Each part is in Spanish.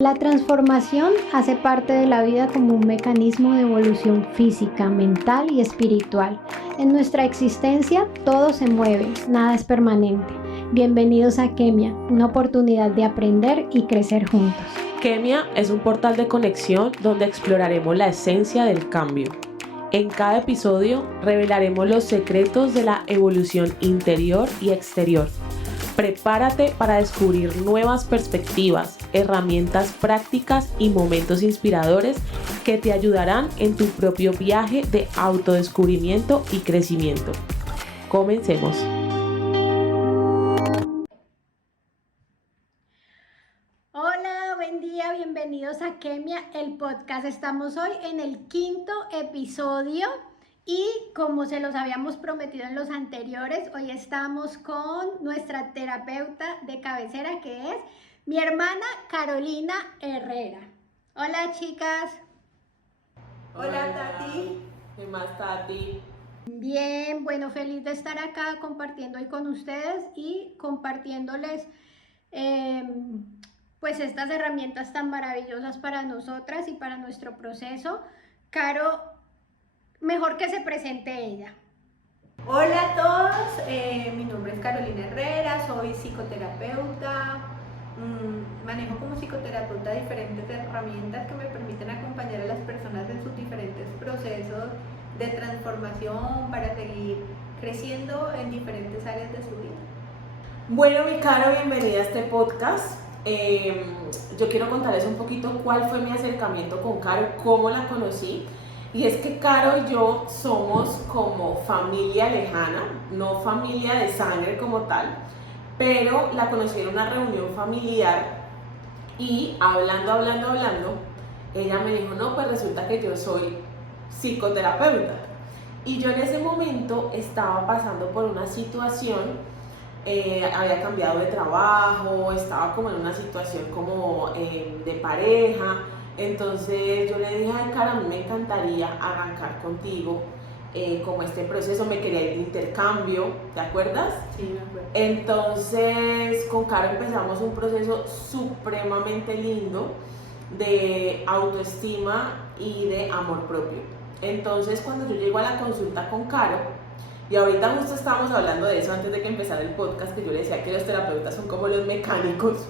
La transformación hace parte de la vida como un mecanismo de evolución física, mental y espiritual. En nuestra existencia todo se mueve, nada es permanente. Bienvenidos a Kemia, una oportunidad de aprender y crecer juntos. Kemia es un portal de conexión donde exploraremos la esencia del cambio. En cada episodio revelaremos los secretos de la evolución interior y exterior. Prepárate para descubrir nuevas perspectivas, herramientas prácticas y momentos inspiradores que te ayudarán en tu propio viaje de autodescubrimiento y crecimiento. Comencemos. Hola, buen día, bienvenidos a Kemia, el podcast. Estamos hoy en el 5º episodio. Y como se los habíamos prometido en los anteriores, hoy estamos con nuestra terapeuta de cabecera, que es mi hermana Carolina Herrera. Hola, chicas. Hola, Tati. ¿Qué más, Tati? Bien, bueno, feliz de estar acá compartiendo hoy con ustedes y compartiéndoles pues estas herramientas tan maravillosas para nosotras y para nuestro proceso. Caro, mejor que se presente ella. Hola a todos, mi nombre es Carolina Herrera, soy psicoterapeuta, manejo como psicoterapeuta diferentes herramientas que me permiten acompañar a las personas en sus diferentes procesos de transformación para seguir creciendo en diferentes áreas de su vida. Bueno, mi Caro, bienvenida a este podcast. Yo quiero contarles un poquito cuál fue mi acercamiento con Caro, cómo la conocí. Y es que Caro y yo somos como familia lejana, no familia de sangre como tal, pero la conocí en una reunión familiar y hablando, ella me dijo, no, pues resulta que yo soy psicoterapeuta. Y yo en ese momento estaba pasando por una situación, había cambiado de trabajo, estaba como en una situación como de pareja. Entonces yo le dije, ay, Cara, a mí me encantaría arrancar contigo como este proceso, me quería ir de intercambio, ¿te acuerdas? Sí, me acuerdo. Entonces con Cara empezamos un proceso supremamente lindo de autoestima y de amor propio. Entonces cuando yo llego a la consulta con Caro, y ahorita justo estábamos hablando de eso antes de que empezara el podcast, que yo le decía que los terapeutas son como los mecánicos,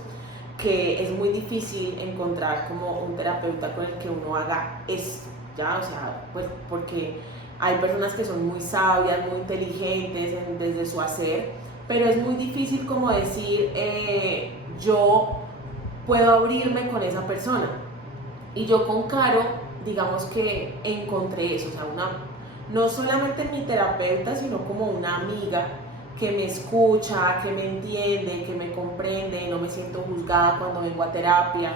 que es muy difícil encontrar como un terapeuta con el que uno haga esto, ¿ya? O sea, pues porque hay personas que son muy sabias, muy inteligentes desde su hacer, pero es muy difícil como decir, yo puedo abrirme con esa persona. Y yo con Caro, digamos que encontré eso, o sea, no solamente mi terapeuta, sino como una amiga que me escucha, que me entiende, que me comprende, no me siento juzgada cuando vengo a terapia.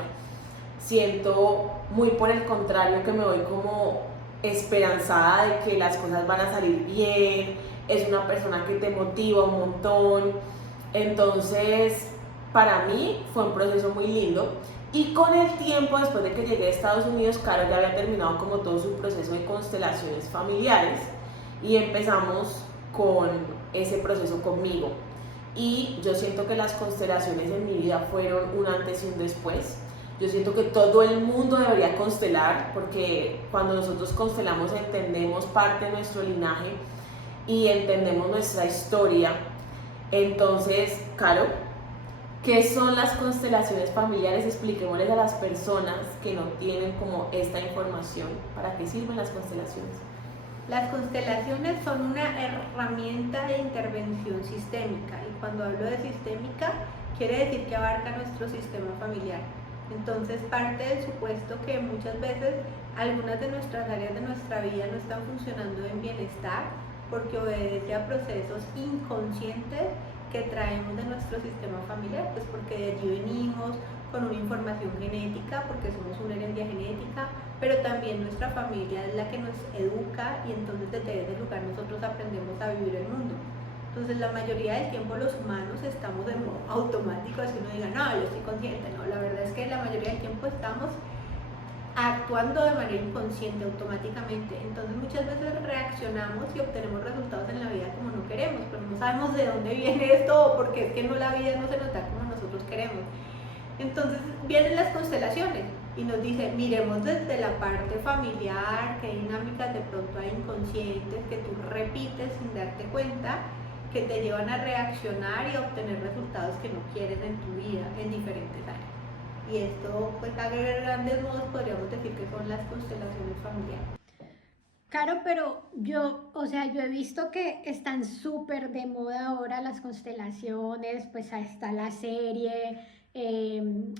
Siento muy por el contrario que me voy como esperanzada de que las cosas van a salir bien, es una persona que te motiva un montón. Entonces, para mí fue un proceso muy lindo. Y con el tiempo, después de que llegué a Estados Unidos, Caro ya había terminado como todo su proceso de constelaciones familiares y empezamos con ese proceso conmigo. Y yo siento que las constelaciones en mi vida fueron un antes y un después. Yo siento que todo el mundo debería constelar, porque cuando nosotros constelamos entendemos parte de nuestro linaje y entendemos nuestra historia. Entonces, Caro, ¿qué son las constelaciones familiares? Expliquémosles a las personas que no tienen como esta información. ¿Para qué sirven las constelaciones? Las constelaciones son una herramienta de intervención sistémica, y cuando hablo de sistémica quiere decir que abarca nuestro sistema familiar. Entonces parte del supuesto que muchas veces algunas de nuestras áreas de nuestra vida no están funcionando en bienestar porque obedece a procesos inconscientes que traemos de nuestro sistema familiar, pues porque de allí venimos con una información genética, porque somos una herencia genética, pero también nuestra familia es la que nos educa, y entonces desde ese lugar nosotros aprendemos a vivir el mundo. Entonces la mayoría del tiempo los humanos estamos en modo automático, así uno diga, no, yo estoy consciente, no, la verdad es que la mayoría del tiempo estamos actuando de manera inconsciente, automáticamente. Entonces muchas veces reaccionamos y obtenemos resultados en la vida como no queremos, pero no sabemos de dónde viene esto o porque es que no, la vida no se nos da como nosotros queremos. Entonces vienen las constelaciones y nos dice, miremos desde la parte familiar, qué dinámicas de pronto hay inconscientes que tú repites sin darte cuenta, que te llevan a reaccionar y a obtener resultados que no quieres en tu vida en diferentes áreas. Y esto, pues a grandes modos podríamos decir que son las constelaciones familiares. Caro, pero o sea, yo he visto que están súper de moda ahora las constelaciones, pues ahí está la serie,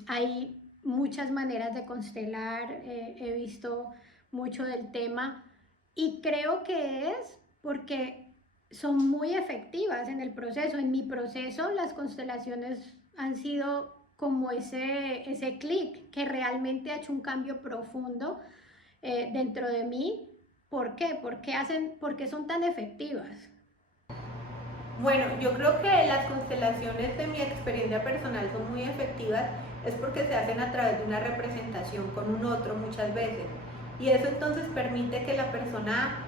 hay muchas maneras de constelar, he visto mucho del tema y creo que es porque son muy efectivas en el proceso. En mi proceso las constelaciones han sido como ese clic que realmente ha hecho un cambio profundo dentro de mí. ¿Por qué? ¿Por qué son tan efectivas? Bueno, yo creo que las constelaciones de mi experiencia personal son muy efectivas, es porque se hacen a través de una representación con un otro muchas veces. Y eso entonces permite que la persona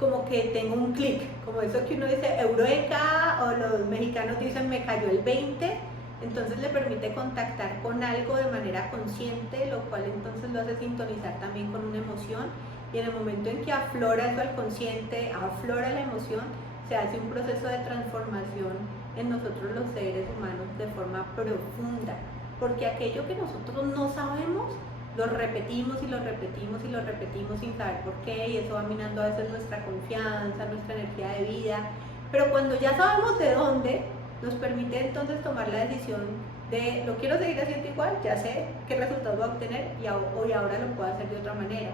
como que tenga un clic, como eso que uno dice eureka, o los mexicanos dicen me cayó el 20, entonces le permite contactar con algo de manera consciente, lo cual entonces lo hace sintonizar también con una emoción, y en el momento en que aflora eso al consciente, aflora la emoción, se hace un proceso de transformación en nosotros los seres humanos de forma profunda, porque aquello que nosotros no sabemos, lo repetimos y lo repetimos y lo repetimos sin saber por qué, y eso va minando a veces nuestra confianza, nuestra energía de vida, pero cuando ya sabemos de dónde, nos permite entonces tomar la decisión de lo quiero seguir haciendo igual, ya sé qué resultados voy a obtener y ahora lo puedo hacer de otra manera.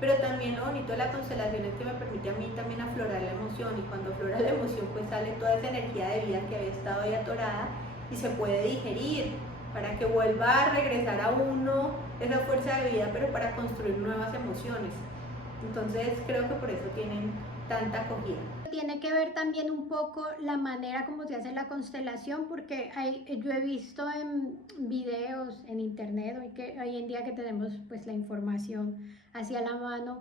Pero también lo bonito de la constelación es que me permite a mí también aflorar la emoción, y cuando aflora la emoción pues sale toda esa energía de vida que había estado ahí atorada y se puede digerir para que vuelva a regresar a uno esa fuerza de vida, pero para construir nuevas emociones. Entonces creo que por eso tienen tanta acogida. Tiene que ver también un poco la manera como se hace la constelación, porque yo he visto en videos en internet, hoy en día que tenemos pues la información hacia la mano,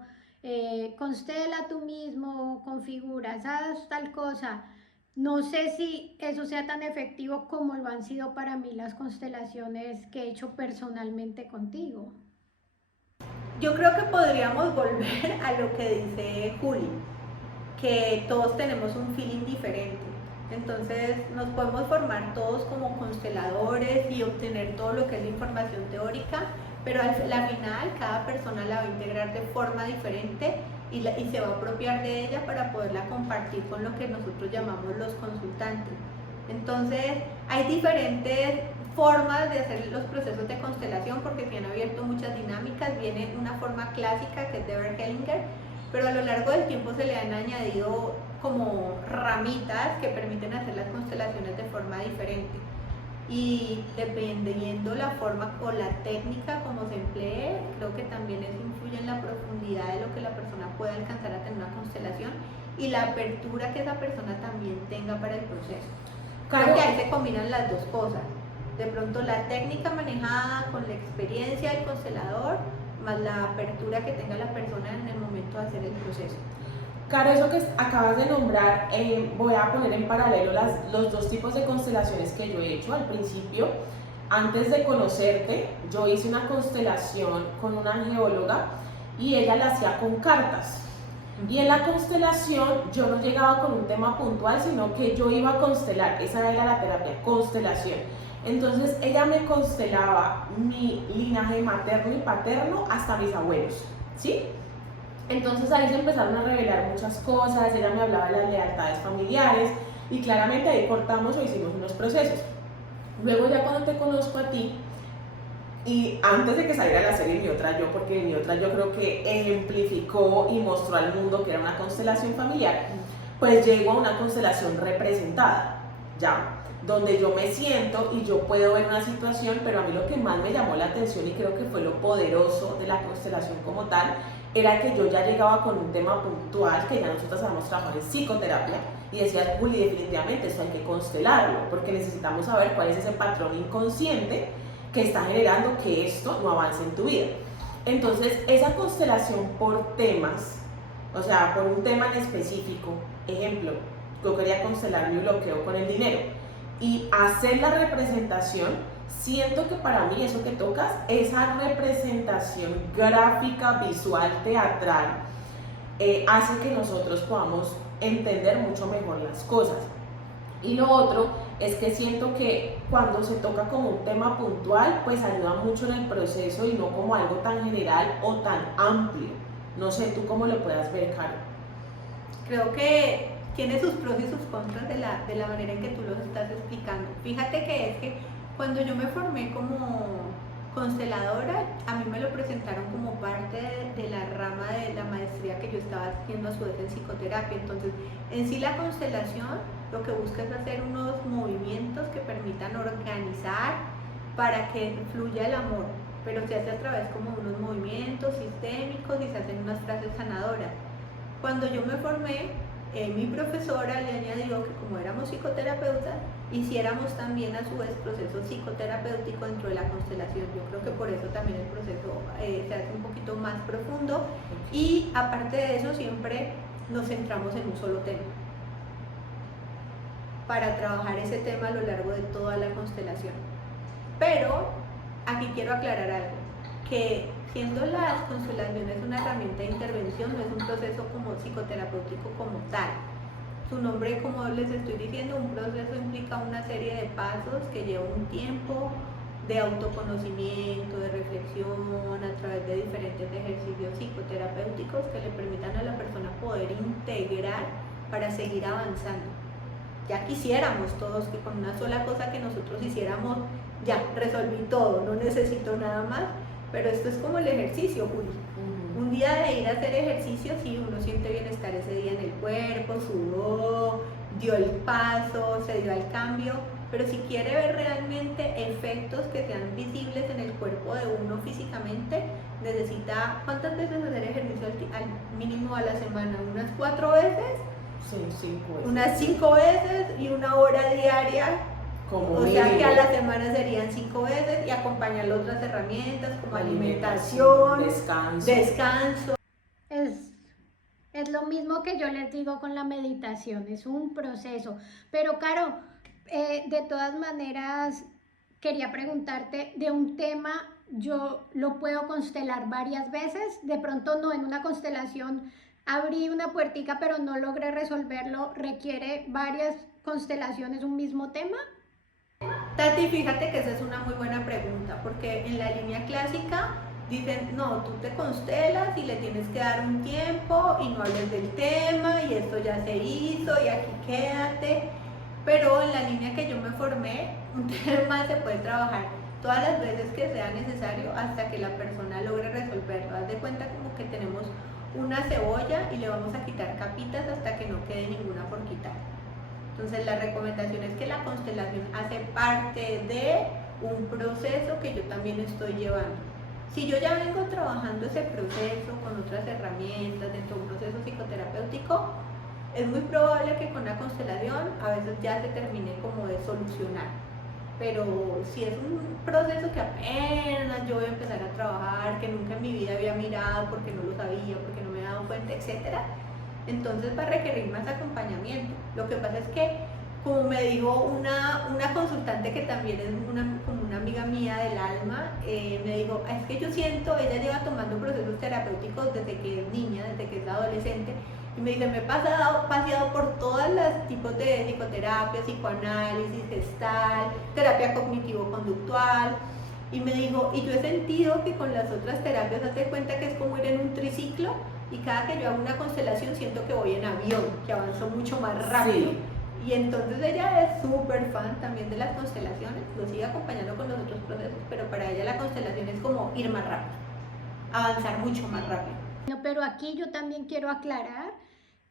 constela tú mismo, configuras, haz tal cosa. No sé si eso sea tan efectivo como lo han sido para mí las constelaciones que he hecho personalmente contigo. Yo creo que podríamos volver a lo que dice Juli, que todos tenemos un feeling diferente. Entonces nos podemos formar todos como consteladores y obtener todo lo que es la información teórica, pero al final cada persona la va a integrar de forma diferente y se va a apropiar de ella para poderla compartir con lo que nosotros llamamos los consultantes. Entonces hay diferentes formas de hacer los procesos de constelación porque se han abierto muchas dinámicas. Viene una forma clásica que es de Bert Hellinger, pero a lo largo del tiempo se le han añadido como ramitas que permiten hacer las constelaciones de forma diferente, y dependiendo la forma o la técnica como se emplee, creo que también eso influye en la profundidad de lo que la persona puede alcanzar a tener una constelación y la apertura que esa persona también tenga para el proceso. Creo que ahí se combinan las dos cosas, de pronto la técnica manejada con la experiencia del constelador más la apertura que tenga la persona en el momento de hacer el proceso. Caro, eso que acabas de nombrar, voy a poner en paralelo los dos tipos de constelaciones que yo he hecho. Al principio, antes de conocerte, yo hice una constelación con una geóloga y ella la hacía con cartas. Y en la constelación yo no llegaba con un tema puntual, sino que yo iba a constelar, esa era la terapia, constelación. Entonces ella me constelaba mi linaje materno y paterno hasta mis abuelos, ¿sí? Entonces ahí se empezaron a revelar muchas cosas, ella me hablaba de las lealtades familiares y claramente ahí cortamos o hicimos unos procesos. Luego ya cuando te conozco a ti, y antes de que saliera la serie Mi Otra Yo, porque Mi Otra Yo creo que ejemplificó y mostró al mundo que era una constelación familiar, pues llego a una constelación representada, ¿ya? Donde yo me siento y yo puedo ver una situación, pero a mí lo que más me llamó la atención y creo que fue lo poderoso de la constelación como tal, era que yo ya llegaba con un tema puntual que ya nosotros sabemos trabajar en psicoterapia y decía, Juli, definitivamente esto hay que constelarlo porque necesitamos saber cuál es ese patrón inconsciente que está generando que esto no avance en tu vida. Entonces, esa constelación por temas, o sea, por un tema en específico, ejemplo, yo quería constelar mi bloqueo con el dinero y hacer la representación siento que para mí eso que tocas, esa representación gráfica, visual, teatral, hace que nosotros podamos entender mucho mejor las cosas. Y lo otro es que siento que cuando se toca como un tema puntual, pues ayuda mucho en el proceso y no como algo tan general o tan amplio. No sé tú cómo lo puedas ver, Caro. Creo que tiene sus pros y sus contras de la manera en que tú los estás explicando. Fíjate que es que cuando yo me formé como consteladora, a mí me lo presentaron como parte de la rama de la maestría que yo estaba haciendo a su vez en psicoterapia. Entonces, en sí la constelación lo que busca es hacer unos movimientos que permitan organizar para que fluya el amor, pero se hace a través como unos movimientos sistémicos y se hacen unas frases sanadoras. Cuando yo me formé, mi profesora le añadió que como éramos psicoterapeutas, hiciéramos también a su vez proceso psicoterapéutico dentro de la constelación. Yo creo que por eso también el proceso se hace un poquito más profundo y aparte de eso siempre nos centramos en un solo tema para trabajar ese tema a lo largo de toda la constelación. Pero aquí quiero aclarar algo, que siendo las constelaciones una herramienta de intervención, no es un proceso como psicoterapéutico como tal. Su nombre, como les estoy diciendo, un proceso implica una serie de pasos que lleva un tiempo de autoconocimiento, de reflexión, a través de diferentes ejercicios psicoterapéuticos que le permitan a la persona poder integrar para seguir avanzando. Ya quisiéramos todos que con una sola cosa que nosotros hiciéramos, ya resolví todo, no necesito nada más, pero esto es como el ejercicio, Juli. Un día de ir a hacer ejercicio, sí, uno siente bienestar ese día en el cuerpo, sudó, dio el paso, se dio al cambio, pero si quiere ver realmente efectos que sean visibles en el cuerpo de uno físicamente, necesita, ¿cuántas veces hacer ejercicio al mínimo a la semana? ¿Unas 4 veces? Sí, 5 veces. Unas 5 veces y 1 hora diaria. Como o sea que a la semana serían 5 veces y acompañarle otras herramientas como alimentación, descanso. Es lo mismo que yo les digo con la meditación, es un proceso. Pero Caro, de todas maneras, quería preguntarte de un tema, yo lo puedo constelar varias veces, de pronto no en una constelación abrí una puertica pero no logré resolverlo, ¿requiere varias constelaciones un mismo tema? Tati, fíjate que esa es una muy buena pregunta, porque en la línea clásica dicen, no, tú te constelas y le tienes que dar un tiempo y no hables del tema y esto ya se hizo y aquí quédate. Pero en la línea que yo me formé, un tema se puede trabajar todas las veces que sea necesario hasta que la persona logre resolverlo. Haz de cuenta como que tenemos una cebolla y le vamos a quitar capitas hasta que no quede ninguna por quitar. Entonces la recomendación es que la constelación hace parte de un proceso que yo también estoy llevando. Si yo ya vengo trabajando ese proceso con otras herramientas dentro de un proceso psicoterapéutico, es muy probable que con la constelación a veces ya se termine como de solucionar. Pero si es un proceso que apenas yo voy a empezar a trabajar, que nunca en mi vida había mirado porque no lo sabía, porque no me he dado cuenta, etcétera, entonces va a requerir más acompañamiento. Lo que pasa es que, como me dijo una consultante que también es como una amiga mía del alma, me dijo, es que yo siento, ella lleva tomando procesos terapéuticos desde que es niña, desde que es adolescente, y me dice, me he paseado por todos los tipos de psicoterapia, psicoanálisis, gestal, terapia cognitivo-conductual, y me dijo, y yo he sentido que con las otras terapias, date cuenta que es como ir en un triciclo, y cada que yo hago una constelación siento que voy en avión, que avanzo mucho más rápido. Sí. Y entonces ella es súper fan también de las constelaciones, lo sigue acompañando con los otros procesos, pero para ella la constelación es como ir más rápido, avanzar mucho más rápido. No, pero aquí yo también quiero aclarar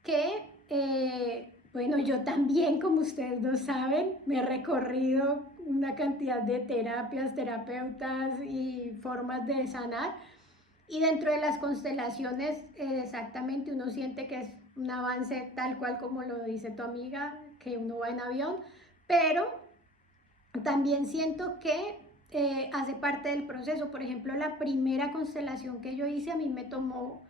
que, bueno, yo también, como ustedes lo saben, me he recorrido una cantidad de terapias, terapeutas y formas de sanar. Y dentro de las constelaciones, exactamente uno siente que es un avance tal cual como lo dice tu amiga, que uno va en avión, pero también siento que hace parte del proceso. Por ejemplo, la primera constelación que yo hice a mí me tomó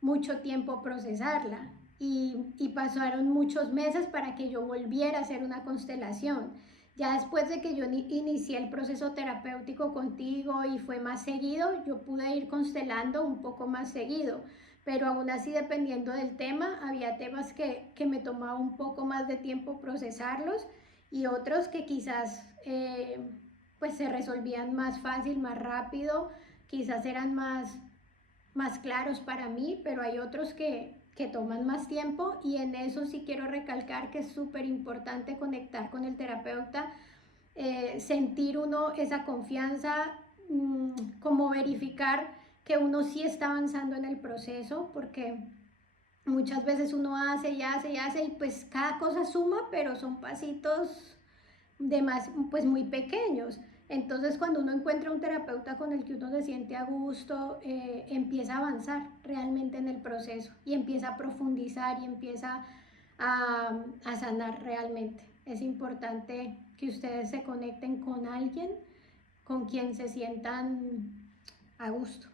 mucho tiempo procesarla y pasaron muchos meses para que yo volviera a hacer una constelación. Ya después de que yo inicié el proceso terapéutico contigo y fue más seguido, yo pude ir constelando un poco más seguido, pero aún así dependiendo del tema, había temas que me tomaba un poco más de tiempo procesarlos y otros que quizás pues se resolvían más fácil, más rápido, quizás eran más claros para mí, pero hay otros que toman más tiempo y en eso sí quiero recalcar que es súper importante conectar con el terapeuta, sentir uno esa confianza, como verificar que uno sí está avanzando en el proceso, porque muchas veces uno hace y hace y hace y pues cada cosa suma, pero son pasitos de más, pues muy pequeños. Entonces cuando uno encuentra un terapeuta con el que uno se siente a gusto, empieza a avanzar realmente en el proceso y empieza a profundizar y empieza a sanar realmente. Es importante que ustedes se conecten con alguien con quien se sientan a gusto.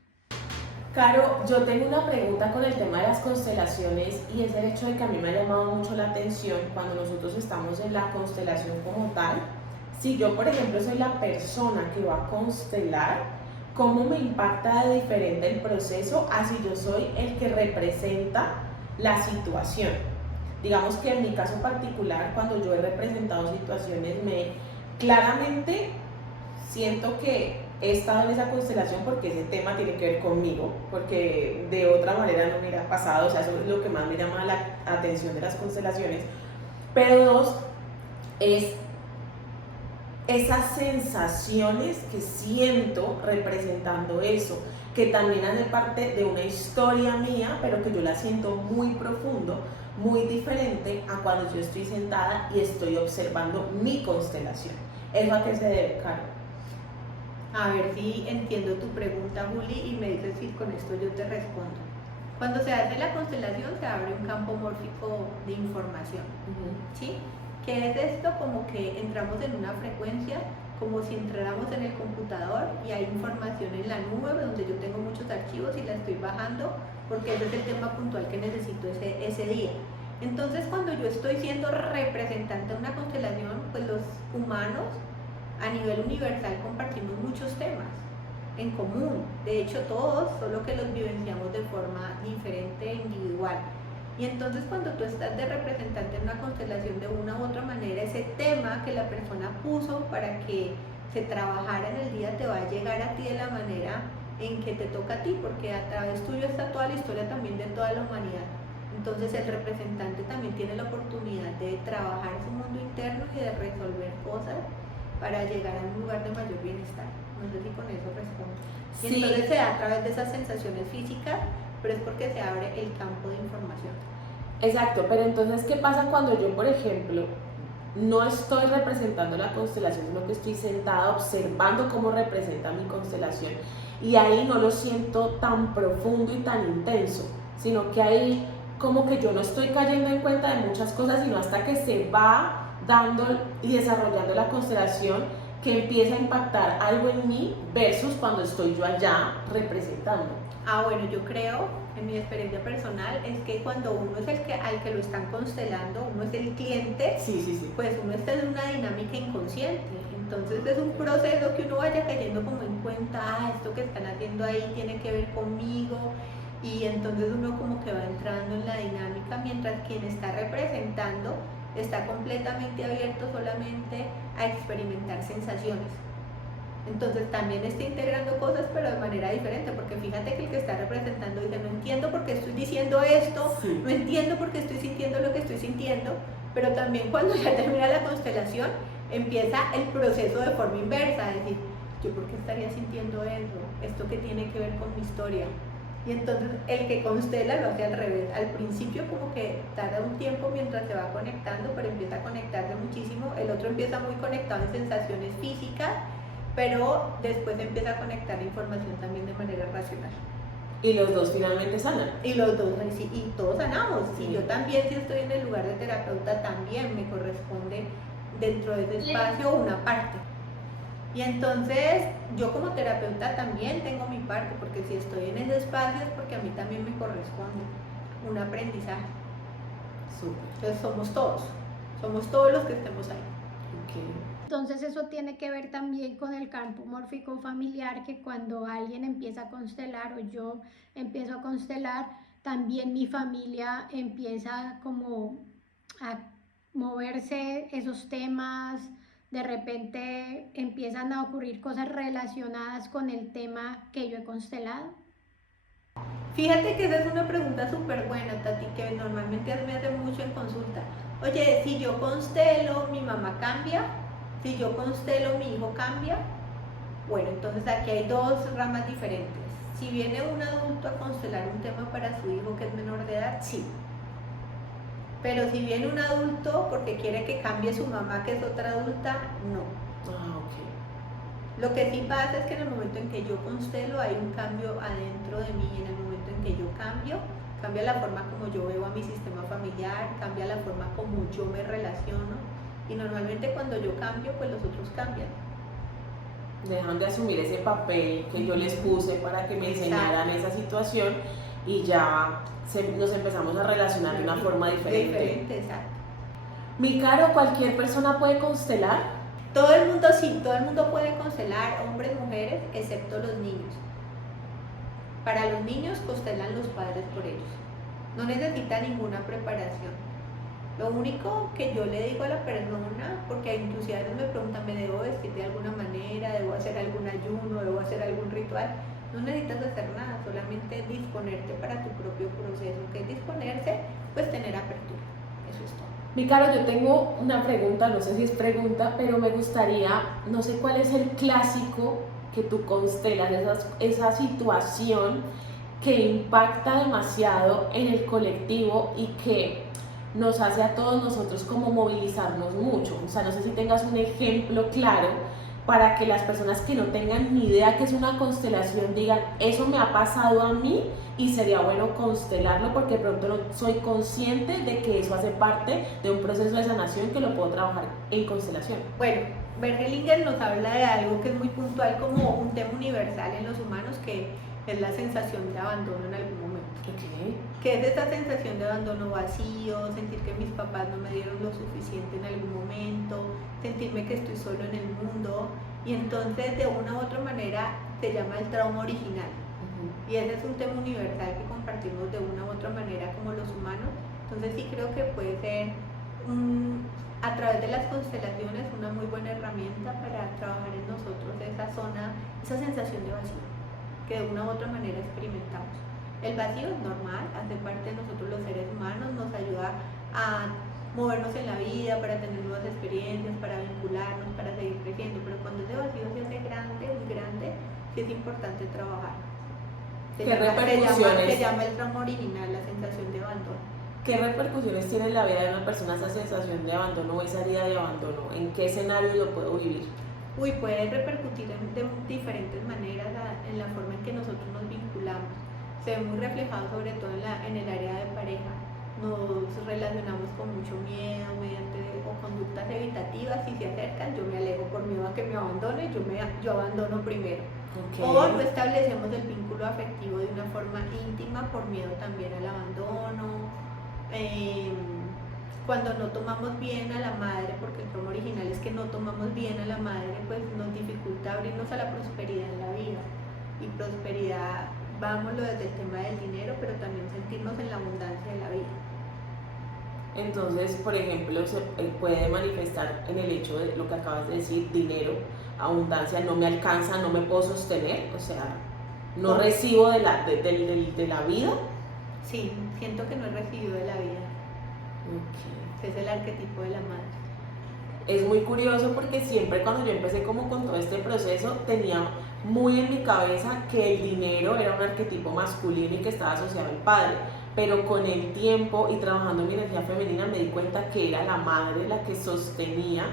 Caro, yo tengo una pregunta con el tema de las constelaciones y es el hecho de que a mí me ha llamado mucho la atención cuando nosotros estamos en la constelación como tal. Si yo, por ejemplo, soy la persona que va a constelar, ¿cómo me impacta de diferente el proceso a si yo soy el que representa la situación? Digamos que en mi caso particular, cuando yo he representado situaciones, claramente siento que he estado en esa constelación porque ese tema tiene que ver conmigo, porque de otra manera no me hubiera pasado, o sea, eso es lo que más me llama la atención de las constelaciones. Pero dos, es esas sensaciones que siento representando eso, que también hace parte de una historia mía, pero que yo la siento muy profundo, muy diferente a cuando yo estoy sentada y estoy observando mi constelación. ¿Eso a qué se debe, Caro? A ver si entiendo tu pregunta, Juli, y me dices si con esto yo te respondo. Cuando se hace la constelación se abre un campo mórfico de información, ¿sí? ¿Qué es esto? Como que entramos en una frecuencia, como si entráramos en el computador y hay información en la nube donde yo tengo muchos archivos y la estoy bajando porque ese es el tema puntual que necesito ese día. Entonces, cuando yo estoy siendo representante de una constelación, pues los humanos a nivel universal compartimos muchos temas en común, de hecho todos, solo que los vivenciamos de forma diferente e individual. Y entonces cuando tú estás de representante en una constelación, de una u otra manera, ese tema que la persona puso para que se trabajara en el día te va a llegar a ti de la manera en que te toca a ti, porque a través tuyo está toda la historia también de toda la humanidad. Entonces el representante también tiene la oportunidad de trabajar su mundo interno y de resolver cosas para llegar a un lugar de mayor bienestar. No sé si con eso respondo. Y Sí. entonces se da a través de esas sensaciones físicas, pero es porque se abre el campo de información. Exacto, pero entonces, ¿qué pasa cuando yo, por ejemplo, no estoy representando la constelación, sino que estoy sentada observando cómo representa mi constelación? Y ahí no lo siento tan profundo y tan intenso, sino que ahí como que yo no estoy cayendo en cuenta de muchas cosas, sino hasta que se va dando y desarrollando la constelación que empieza a impactar algo en mí versus cuando estoy yo allá representando. Bueno, yo creo, en mi experiencia personal, es que cuando uno es al que lo están constelando, uno es el cliente, Sí. pues uno está en una dinámica inconsciente. Entonces es un proceso que uno vaya cayendo como en cuenta, esto que están haciendo ahí tiene que ver conmigo, y entonces uno como que va entrando en la dinámica, mientras quien está representando está completamente abierto solamente a experimentar sensaciones. Entonces también está integrando cosas, pero de manera diferente, porque fíjate que el que está representando dice, no entiendo por qué estoy diciendo esto, Sí. no entiendo por qué estoy sintiendo lo que estoy sintiendo, pero también cuando ya termina la constelación, empieza el proceso de forma inversa, es decir, ¿yo por qué estaría sintiendo eso? ¿Esto qué tiene que ver con mi historia? Y entonces el que constela lo hace al revés. Al principio como que tarda un tiempo mientras se va conectando, pero empieza a conectarse muchísimo. El otro empieza muy conectado en sensaciones físicas, pero después empieza a conectar la información también de manera racional. Y los dos finalmente sanan. Y los dos, y todos sanamos. Sí. Y yo también, si estoy en el lugar de terapeuta, también me corresponde dentro de ese espacio una parte. Y entonces yo como terapeuta también tengo mi parte, porque si estoy en ese espacio es porque a mí también me corresponde un aprendizaje. Súper. Entonces somos todos los que estemos ahí. Okay. Entonces eso tiene que ver también con el campo mórfico familiar, que cuando alguien empieza a constelar o yo empiezo a constelar, también mi familia empieza como a moverse esos temas, de repente empiezan a ocurrir cosas relacionadas con el tema que yo he constelado. Fíjate que esa es una pregunta súper buena, Tati, que normalmente me hacen mucho en consulta. Oye, si yo constelo, mi mamá cambia, si yo constelo, mi hijo cambia. Bueno, entonces aquí hay dos ramas diferentes. Si viene un adulto a constelar un tema para su hijo que es menor de edad, sí. Pero si viene un adulto porque quiere que cambie su mamá, que es otra adulta, no. Ah, ok. Lo que sí pasa es que en el momento en que yo constelo hay un cambio adentro de mí. En el momento en que yo cambia la forma como yo veo a mi sistema familiar, cambia la forma como yo me relaciono, y normalmente cuando yo cambio, pues los otros cambian. Dejan de asumir ese papel que yo les puse para que me enseñaran esa situación y ya nos empezamos a relacionar de una forma diferente. Exacto. Mi Caro, ¿cualquier persona puede constelar? Todo el mundo sí, todo el mundo puede constelar, hombres, mujeres, excepto los niños. Para los niños constelan los padres por ellos. No necesita ninguna preparación. Lo único que yo le digo a la persona, porque inclusive a veces me preguntan, ¿me debo vestir de alguna manera? ¿Debo hacer algún ayuno? ¿Debo hacer algún ritual? No necesitas hacer nada, solamente disponerte para tu propio proceso. ¿Qué es disponerse? Pues tener apertura. Eso es todo. Mi Caro, yo tengo una pregunta, no sé si es pregunta, pero me gustaría, no sé cuál es el clásico que tú constelas, esa situación que impacta demasiado en el colectivo y que nos hace a todos nosotros como movilizarnos mucho. O sea, no sé si tengas un ejemplo claro para que las personas que no tengan ni idea que es una constelación digan, eso me ha pasado a mí y sería bueno constelarlo porque de pronto no soy consciente de que eso hace parte de un proceso de sanación que lo puedo trabajar en constelación. Bueno, Bergelinger nos habla de algo que es muy puntual como un tema universal en los humanos, que es la sensación de abandono en algún momento. Okay. ¿Qué es esa sensación de abandono vacío? Sentir que mis papás no me dieron lo suficiente en algún momento, sentirme que estoy solo en el mundo, y entonces de una u otra manera se llama el trauma original. Y ese es un tema universal que compartimos de una u otra manera como los humanos. Entonces sí creo que puede ser a través de las constelaciones una muy buena herramienta para trabajar en nosotros esa zona, esa sensación de vacío que de una u otra manera experimentamos. El vacío es normal, hace parte de nosotros los seres humanos, nos ayuda a movernos en la vida, para tener nuevas experiencias, para vincularnos, para seguir creciendo, pero cuando ese vacío se hace grande, muy grande, sí es importante trabajar. Se llama el trauma original, la sensación de abandono. ¿Qué repercusiones tiene en la vida de una persona esa sensación de abandono o esa herida de abandono? ¿En qué escenario lo puedo vivir? Puede repercutir de diferentes maneras en la forma en que nosotros nos vinculamos. Se ve muy reflejado sobre todo en el área de pareja. Nos relacionamos con mucho miedo mediante conductas evitativas. Si se acercan, yo me alejo por miedo a que me abandone, yo abandono primero. Okay. O no establecemos el vínculo afectivo de una forma íntima por miedo también al abandono. Cuando no tomamos bien a la madre, porque el trauma original es que no tomamos bien a la madre, pues nos dificulta abrirnos a la prosperidad en la vida. Y prosperidad, vámonos desde el tema del dinero, pero también sentirnos en la abundancia de la vida. Entonces, por ejemplo, se puede manifestar en el hecho de lo que acabas de decir, dinero, abundancia, no me alcanza, no me puedo sostener, o sea, no recibo de la vida. Sí, siento que no he recibido de la vida. Okay. Es el arquetipo de la madre. Es muy curioso porque siempre cuando yo empecé como con todo este proceso tenía muy en mi cabeza que el dinero era un arquetipo masculino y que estaba asociado al padre, pero con el tiempo y trabajando mi energía femenina me di cuenta que era la madre la que sostenía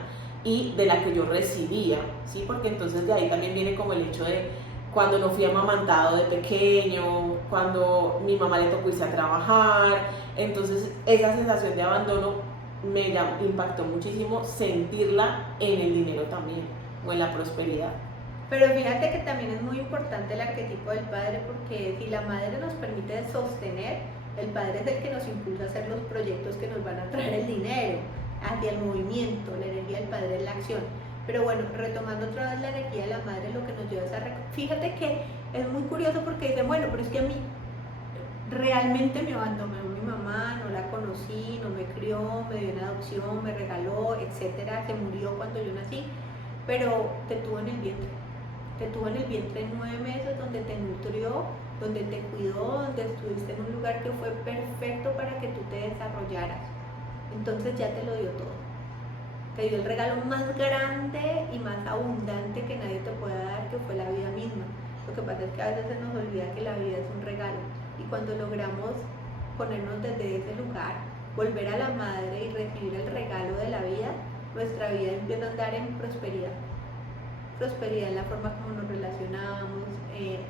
y de la que yo recibía, ¿sí? Porque entonces de ahí también viene como el hecho de cuando no fui amamantado de pequeño, cuando mi mamá le tocó irse a trabajar, entonces esa sensación de abandono me impactó muchísimo sentirla en el dinero también, o en la prosperidad. Pero fíjate que también es muy importante el arquetipo del padre, porque si la madre nos permite sostener, el padre es el que nos impulsa a hacer los proyectos que nos van a traer el dinero, hacia el movimiento, la energía del padre es la acción. Pero bueno, retomando otra vez la energía de la madre, lo que nos lleva a esa... Fíjate que es muy curioso porque dicen, bueno, pero es que a mí realmente me abandonó mi mamá, no la conocí, no me crió, me dio en adopción, me regaló, etcétera, se murió cuando yo nací, pero te tuvo en el vientre. Te tuvo en el vientre 9 meses, donde te nutrió, donde te cuidó, donde estuviste en un lugar que fue perfecto para que tú te desarrollaras. Entonces ya te lo dio todo. Te dio el regalo más grande y más abundante que nadie te pueda dar, que fue la vida misma. Lo que pasa es que a veces se nos olvida que la vida es un regalo. Y cuando logramos ponernos desde ese lugar, volver a la madre y recibir el regalo de la vida, nuestra vida empieza a andar en prosperidad. Prosperidad en la forma como nos relacionamos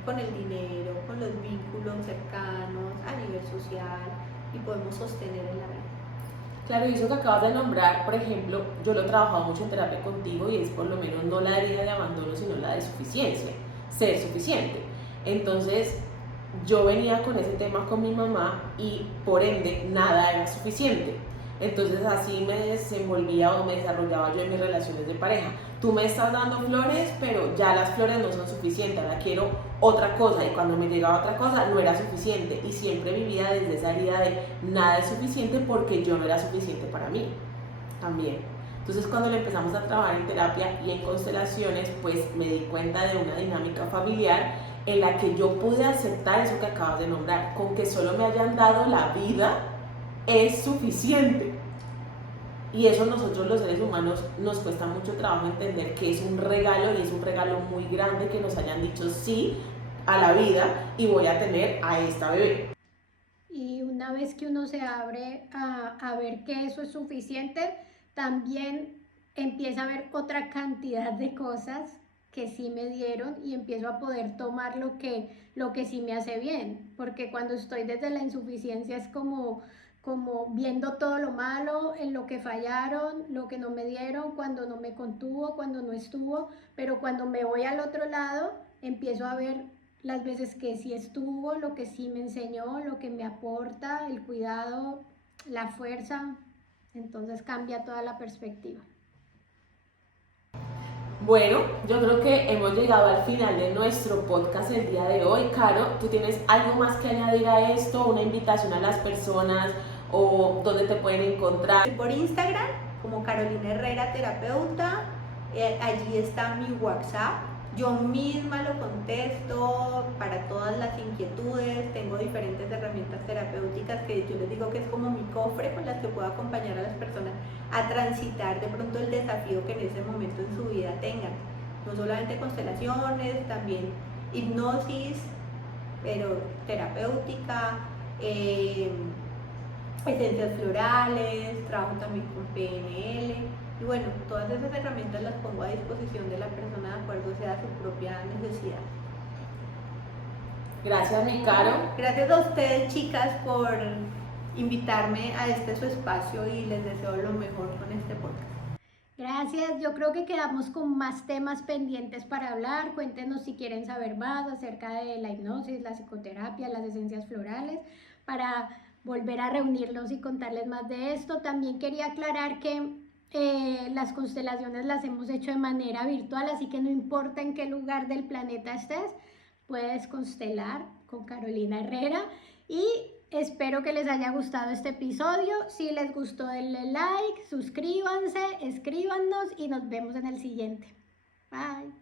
con el dinero, con los vínculos cercanos, a nivel social, y podemos sostener en la vida. Claro, y eso que acabas de nombrar, por ejemplo, yo lo he trabajado mucho en terapia contigo y es por lo menos no la herida de abandono, sino la de suficiencia, ser suficiente. Entonces, yo venía con ese tema con mi mamá y por ende nada era suficiente. Entonces así me desenvolvía o me desarrollaba yo en mis relaciones de pareja. Tú me estás dando flores, pero ya las flores no son suficientes, ahora quiero otra cosa, y cuando me llegaba otra cosa no era suficiente, y siempre vivía desde esa herida de nada es suficiente porque yo no era suficiente para mí también. Entonces cuando le empezamos a trabajar en terapia y en constelaciones, pues me di cuenta de una dinámica familiar en la que yo pude aceptar eso que acabas de nombrar, con que solo me hayan dado la vida es suficiente. Y eso nosotros los seres humanos nos cuesta mucho trabajo entender que es un regalo, y es un regalo muy grande que nos hayan dicho sí a la vida y voy a tener a esta bebé. Y una vez que uno se abre a ver que eso es suficiente, también empieza a ver otra cantidad de cosas que sí me dieron, y empiezo a poder tomar lo que sí me hace bien, porque cuando estoy desde la insuficiencia es como viendo todo lo malo, en lo que fallaron, lo que no me dieron, cuando no me contuvo, cuando no estuvo, pero cuando me voy al otro lado, empiezo a ver las veces que sí estuvo, lo que sí me enseñó, lo que me aporta, el cuidado, la fuerza. Entonces cambia toda la perspectiva. Bueno, yo creo que hemos llegado al final de nuestro podcast el día de hoy. Caro, ¿tú tienes algo más que añadir a esto? ¿Una invitación a las personas o dónde te pueden encontrar? Por Instagram, como Carolina Herrera Terapeuta, allí está mi WhatsApp. Yo misma lo contesto para todas las inquietudes. Tengo diferentes herramientas terapéuticas que yo les digo que es como mi cofre, con las que puedo acompañar a las personas a transitar de pronto el desafío que en ese momento en su vida tengan. No solamente constelaciones, también hipnosis, pero terapéutica, esencias florales, trabajo también con PNL. Y bueno, todas esas herramientas las pongo a disposición de la persona de acuerdo sea a su propia necesidad. Gracias, mi Caro. Gracias a ustedes, chicas, por invitarme a este su espacio, y les deseo lo mejor con este podcast. Gracias, yo creo que quedamos con más temas pendientes para hablar. Cuéntenos si quieren saber más acerca de la hipnosis, la psicoterapia, las esencias florales, para volver a reunirlos y contarles más de esto. También quería aclarar que las constelaciones las hemos hecho de manera virtual, así que no importa en qué lugar del planeta estés, puedes constelar con Carolina Herrera. Y espero que les haya gustado este episodio. Si les gustó, denle like, suscríbanse, escríbanos y nos vemos en el siguiente. Bye.